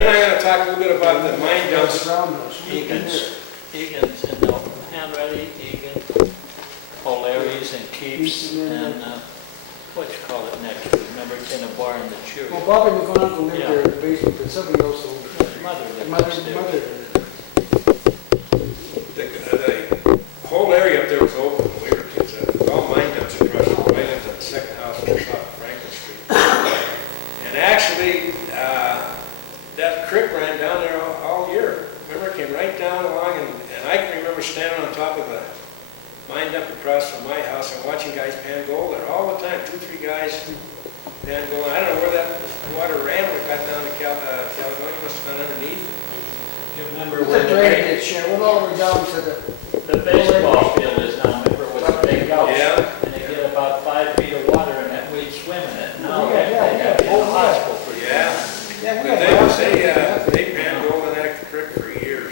Then I'm going to talk a little bit about the mine dumps. Egan's and the Handready, Egan, O'Leary's and Keeps, and what you call it next? Remember it's in a bar in the Cheerio. Well, Bob and McGonagall lived there in the basement, but somebody else owned it. His mother lived Mother. upstairs. The whole area up there was open when we were kids. It was all mine dumps across the way. I lived at the second house on top of Franklin Street. And actually, that creek ran down there all year. Remember, it came right down along, and I can remember standing on top of the mine dump across from my house and watching guys pan gold there all the time. 2, 3 guys pan gold. I don't know where that water ran when it got down to Caledonia. It must have gone underneath. You remember It's when a drainage ditch, yeah, went all the way down to the baseball field is now, remember, with the big house? Yeah. And they get about 5 feet of water in it, we'd swim in it. Now Yeah, yeah, they got yeah. in the hospital for Yeah. Yeah, we But had they pan gold in that creek for years.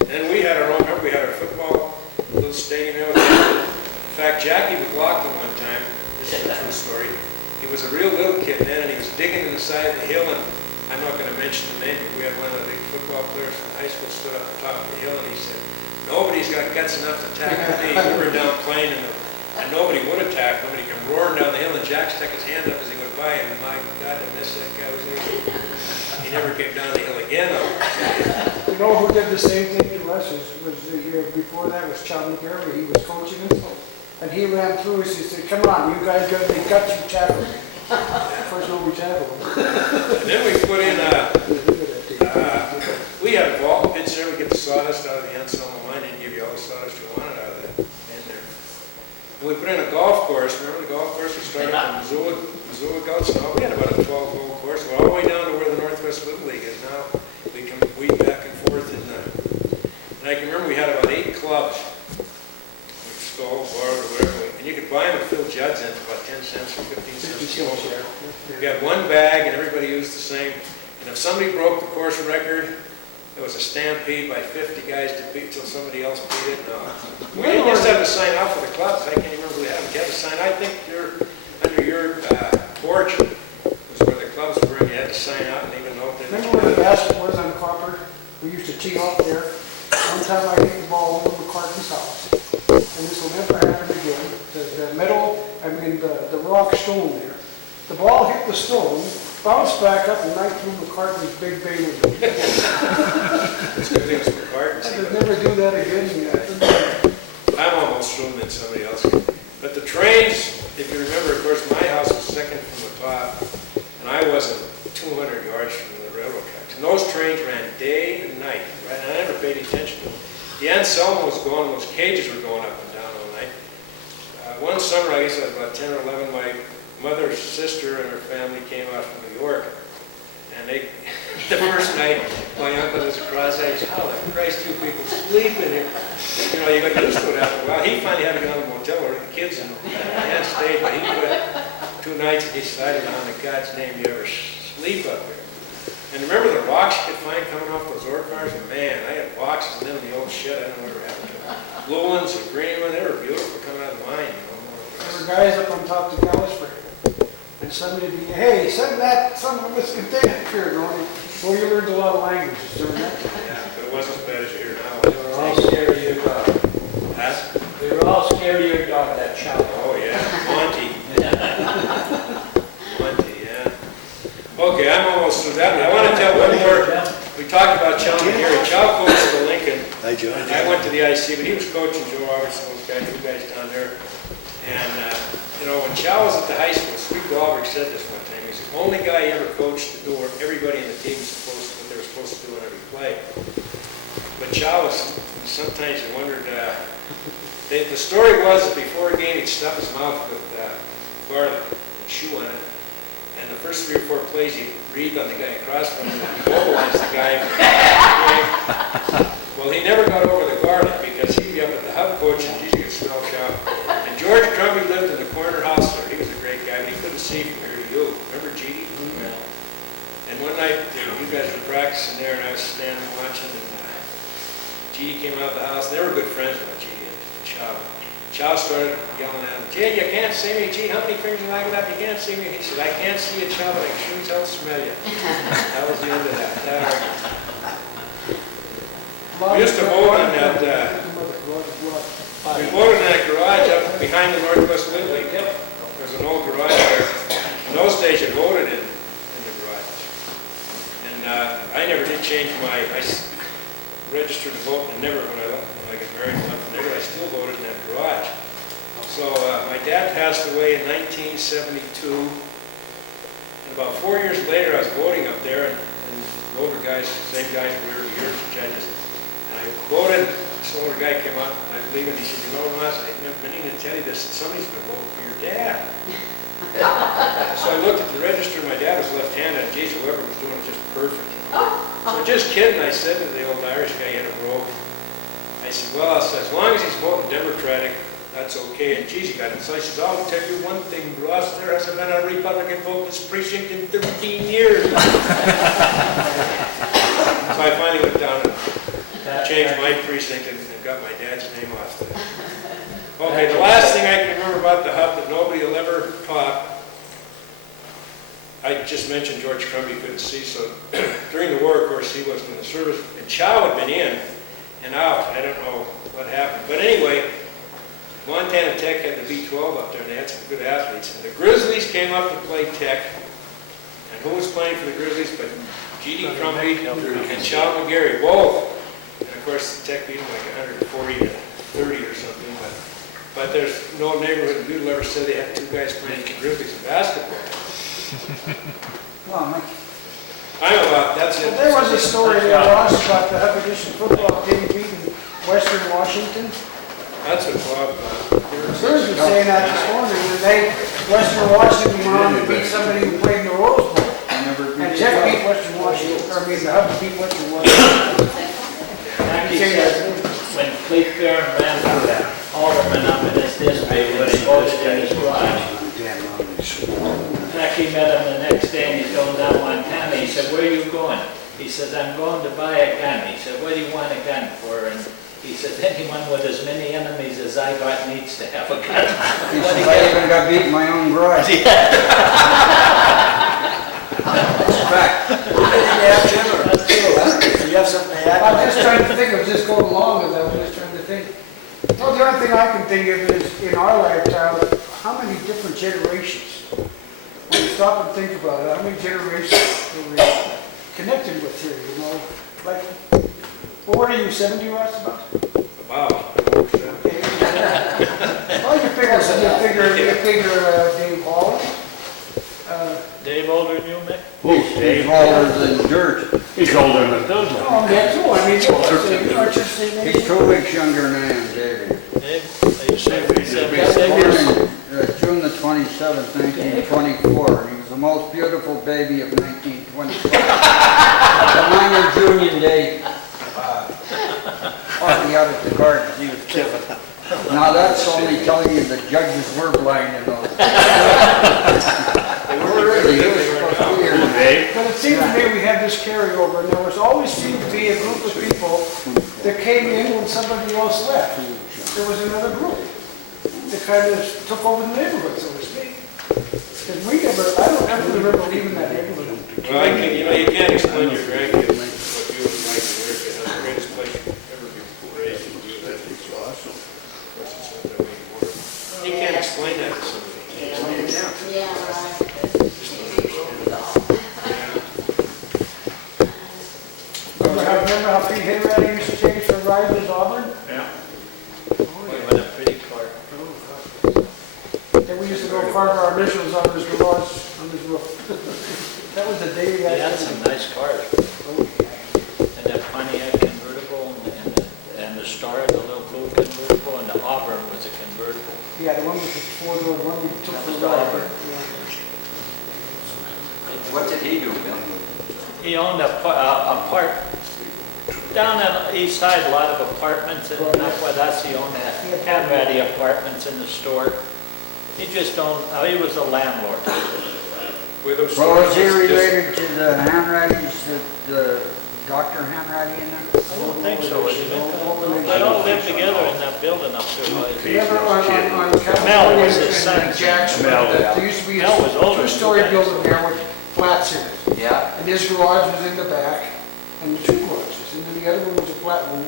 And then we had our own, remember, we had our football little stadium there. In fact, Jackie McLaughlin one time, this is a true story, he was a real little kid then, and he was digging in the side of the hill, and I'm not going to mention the name, but we had one of the big football players from high school stood up on top of the hill, and he said, nobody's got guts enough to tackle me. We were down playing, and nobody would attack him, and he came roaring down the hill, and Jack stuck his hand up as he went by, and my God, I missed that guy was there. He never came down the hill again, though. You know who did the same thing to us was the year before that was John Driscoll. He was coaching us, and he ran through us. He said, "Come on, you guys got the guts, you tackle me." First one we tackled him. And then we put in we had a vault pits there. We get the sawdust out of the Anselmo mine and give you all the sawdust you wanted out of that in there. And we put in a golf course. Remember the golf course? We started from Missoula Gulch. Now we had about a 12-hole course. We're all the way down to where the Northwest Little League is now. We can weed back and forth. And I can remember we had about 8 clubs. Skull, bar, or whatever. And you could buy them at Phil Judd's end for about 10 cents or 15 cents. We had one bag and everybody used the same. And if somebody broke the course record, it was a stampede by 50 guys to beat till somebody else beat it. No. We didn't just have to sign up for the clubs. I can't even remember who had them. You had to sign. I think under your porch was where the clubs were, and you had to sign out and even know if they Remember where the basket was on Copper? We used to tee off there. One time I hit the ball over McCarthy's house. And this will never happen again. The metal, the rock stone there. The ball hit the stone, bounced back up and right through McCarthy's big bay window. It's good things for cards. I could never do that again. I'm almost sure that somebody else can. But the trains, if you remember, of course, my house was second from the top, and I wasn't 200 yards from the railroad tracks. And those trains ran day and night, right? And I never paid attention to them. The Anselmo was going, those cages were going up and down all night. One summer, I guess I was about 10 or 11, my mother's sister and her family came out from New York. And they, the first night, my uncle was across, I said, "How the Christ, you people sleep in here?" You know, you got used to it after a while. He finally had to get on the motel where the kids and Aunt stayed, but he quit 2 nights and he decided, how in God's name you ever sleep up there? And remember the rocks you could find coming off those ore cars? Man, I had boxes of them in the old shed. I don't know whatever happened to them. Blue ones and green ones, they were beautiful coming out of the mine. There were guys up on top of the Gallup. And somebody would be, "Hey, send that son of a biscuit thing up here." Well, you learned a lot of languages doing that. Yeah, but it wasn't as bad as you hear now. They were all scared of your dog. Huh? We were all scared of your dog, that chow. Oh, yeah. Monty. Monty, yeah. Okay, I'm almost through that. I want to tell one more. We talked about Chow here. Chow coached the Lincoln. Hi, John. I went to the IC, but he was coaching Joe Robertson, those guys, 2 guys down there. And, you know, when Chow was at the high school, Sweet Dahlberg said this one time. He's the only guy he ever coached to do what everybody in the team was supposed to, what they were supposed to do in every play. But Chow was, sometimes you wondered, the story was that before a game he'd stuff his mouth with garlic and chew on it. And the first 3 or 4 plays he'd read on the guy across from him and mobilize the guy. Well, he never got over the garlic because he'd be up at the hub coach and geez, you could smell Chow. And George Crumby lived in the corner house there. He was a great guy, but he couldn't see from here to you. Remember G.D.? And one night, you guys were practicing there, and I was standing watching, and G.D. came out of the house. They were good friends with G.D. and Chow. Chow started yelling at him, "Gee, you can't see me. Gee, how many fingers have I got up? You can't see me." He said, "I can't see you, Chow, but I can sure as hell smell you." That was the end of that argument. I never did change registered to vote, and never, when I got married and left the neighborhood, I still voted in that garage. So my dad passed away in 1972, and about 4 years later, I was voting up there, and the older guys, same guys we were years as judges, and I voted. This older guy came out, I believe, and he said, you know, Ross, I've been meaning to tell you this, that somebody's been voting for your dad. So I looked at the register, my dad was left-handed, and geez, whoever was doing it just perfect. So just kidding, I said to the old Irish guy, he had a robe. I said, well, as long as he's voting Democratic, that's okay. And geez, he got it. So I said, I'll tell you one thing, Ross, there hasn't been a Republican vote in this precinct in 13 years. So I finally went down and changed my precinct and got my dad's name off there. Okay, the last thing I can remember about the hub that nobody will ever talk, I just mentioned George Crumby couldn't see, so during the war, of course, he wasn't in the service, and Chow had been in and out. I don't know what happened. But anyway, Montana Tech had the B-12 up there, and they had some good athletes. And the Grizzlies came up to play Tech, and who was playing for the Grizzlies but G.D. Crumby and Chow McGarry, both. And of course, the Tech beat them like 140 to 30 or something. But there's no neighborhood in Butte will ever say they had two guys playing for the Grizzlies in basketball. Well, That's it. there was a story there, Ross, about the Hub Edition football team beating Western Washington. That's what Bob, Bruce was saying that this morning, that Western Washington went on to beat somebody who played in the Rose Bowl. And Tech beat Western Washington, the Hub beat Western Washington. He said, when Cleve Barron ran for that alderman up in his district, when he voted in his garage, He met him the next day and he's going down Montana. He said, where are you going? He says, I'm going to buy a gun. He said, what do you want a gun for? And he said, anyone with as many enemies as I got needs to have a gun. He said, I even got beat in my own garage. That's a fact. That's true, huh? You have something to add? I'm just trying to think, I was just going along with that, I was just trying to think. Well, the only thing I can think of is, in our lifetime, how many different generations? When you stop and think about it, how many generations were we connected with here, you know? Like, well, what are you, 70, Ross, about? About. Okay. Well, you figure Dave Hall. Dave older than you, Mick? He's older than dirt. He's older than those. Oh, yeah, too, I mean, He's 2 weeks younger than I am, David. Dave, are you saying He was born June the 27th, 1924. He was the most beautiful baby of 1924. The minor Union Day party out at the gardens, he was killed. Now that's only telling you the judges were blind in those. They were really, he was supposed to be here today. But it seemed to me we had this carryover, and there was always seemed to be a group of people that came in when somebody else left. There was another group that kind of took over the neighborhood, so to speak. Because I don't ever remember leaving that neighborhood. Well, you can't explain your grandkids what you would like to work in. That's the greatest place you've ever been raised in. That's awesome. You can't explain that to somebody. Remember how Pete Henry used to take us for a ride in his Auburn? Yeah. What a pretty car. And we used to go carve our initials on his garage, on his roof. That was the day we They had. had some nice cars. And that Pontiac convertible and the Star, the little blue convertible, and the Auburn was a convertible. Yeah, the one with the four-door, the one we took That for was the the ride. Auburn. What did he do, Bill? He owned a part, down on the east side, a lot of apartments, and not with us, he owned that Hanratty Apartments in the store. He just owned, he was a landlord. Well, is he related to the Hanrattys, the Dr. Hanratty in there? I don't think so, is it? They all lived together in that building up there. Remember on Mel California was his and son. Jackson, Mel, there used to be a Mel was older. two-story building there with flats in it. Yeah. And his garage was in the back, and the two garages, and then the other one was a flat one.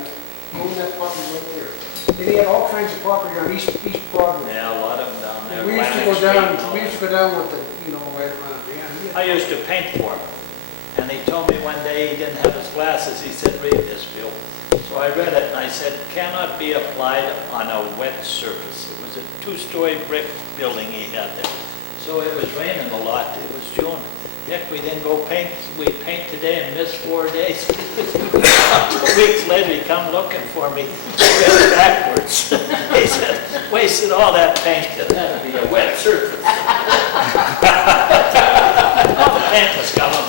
He owned that property right there. And he had all kinds of property on East Broadway. Yeah, a lot of them down there. And we used to go down with the, right around the end. I used to paint for him. And And he told me one day he didn't have his glasses. He said, read this, Bill. So I read it and I said, cannot be applied on a wet surface. It was a 2-story brick building he had there. So it was raining a lot. It was June. Heck, we didn't go paint. We paint today and missed 4 days. 2 weeks later, he come looking for me, went backwards. He said, wasted all that paint. It had to be a wet surface. All the paint was coming